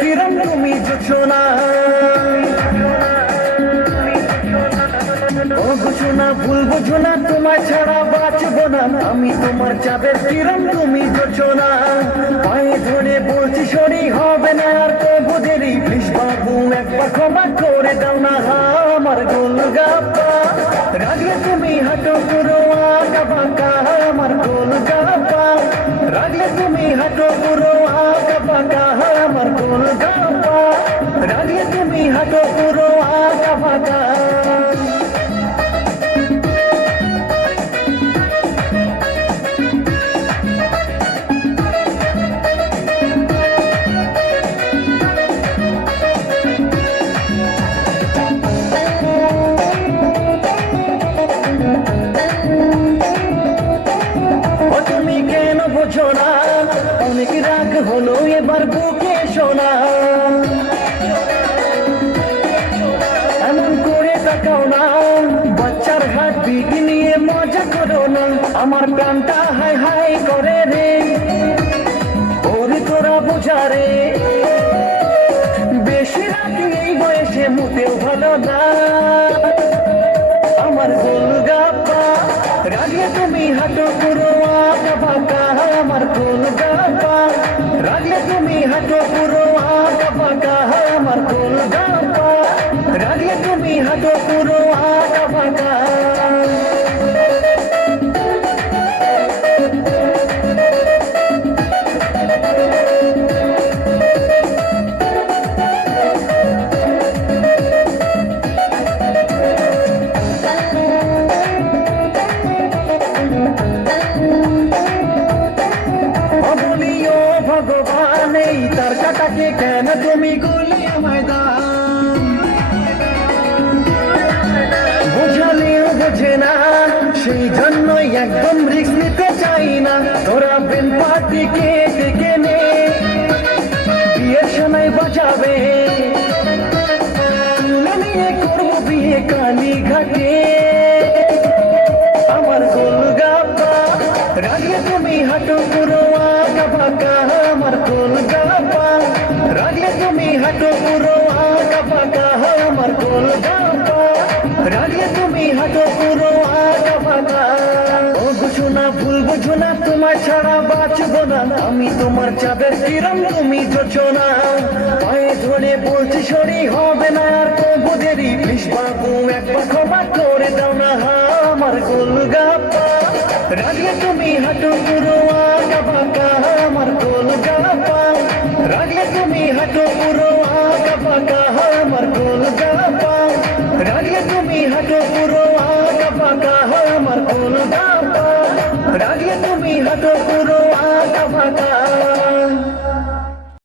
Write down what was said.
কিরম তুমি জোছনা, ও ঘোষণা ভুল বুঝো না, তোমায় ছাড়া বাঁচবো না, আমি তোমার চাঁদের কিরম তুমি জোছনা। পায়ে ধরে বলছি সরি হবে না আর তবু দেরি, প্লিজ বাবু একবার ক্ষমা করে দাও না আমার গোলগাপ্পা। রাগলে তুমি হাঁটো পুরো আঁকা বাঁকা আমার গোলগাপ্পা, রাগলে তুমি হাঁটো পুরো আঁকা বাঁকা আমার গোলগাপ্পা, রাগলে তুমি হাঁটো পুরো আঁকা বাঁকা। অনেক রাগ হলো এবার বুকে শোনা, এমন করে তাকাও না, বাচ্চার হাত বিট নিয়ে মজা করো না, আমার প্রাণটা হাই হাই করে রে, ওরে তোরা বোঝা রে, বেশি রাগ এই বয়সে মোটেও ভালো না আমার গোলগাপ্পা। রাগলে তুমি হাঁটো পুরো আঁকা বাঁকা আমার গোলগাপ্পা, রাগলে তুমি হাঁটো পুরো আঁকা বাঁকা আমার গোলগাপ্পা, রাগলে তুমি হাঁটো পুরো আঁকা বাঁকা। ভগবান এই তার কাটাকে কেন তুমি গুলি আমায় দাও, বোঝালেও বোঝে না সেই জন্যই একদম রিস্ক নিতে চাই না, তোরা বেন পার্টিকে ডেকে নে বিয়ের সময় বাজাবে, তুলে নিয়ে করবো বিয়ে কালী ঘাটে আমার গোলগাপ্পা। রাগলে তুমি হাঁটো পুরো আঁকা বাঁকা আমার গোলগাপ্পা, রাগলে তুমি হাঁটো পুরো আঁকা বাঁকা আমার গোলগাপ্পা, রাগলে তুমি হাঁটো পুরো আঁকা বাঁকা। ও ঘোষণা ভুল বুঝো না, তোমায় ছাড়া বাঁচবো না, আমি তোমার চাঁদের কিরম তুমি জোছনা। পায়ে ধরে বলছি সরি হবে না আর তবু দেরি, প্লিজ বাবু একবার ক্ষমা করে দাও না আমার গোলগাপ্পা। রাগলে তুমি হাঁটো পুরো আঁকা বাঁকা আমার গোলগাপ্পা, রাগলে তুমি হাঁটো পুরো আঁকা বাঁকা আমার গোলগাপ্পা, রাগলে তুমি হাঁটো পুরো আঁকা বাঁকা আমার গোলগাপ্পা, রাগলে তুমি হাঁটো পুরো আঁকা বাঁকা।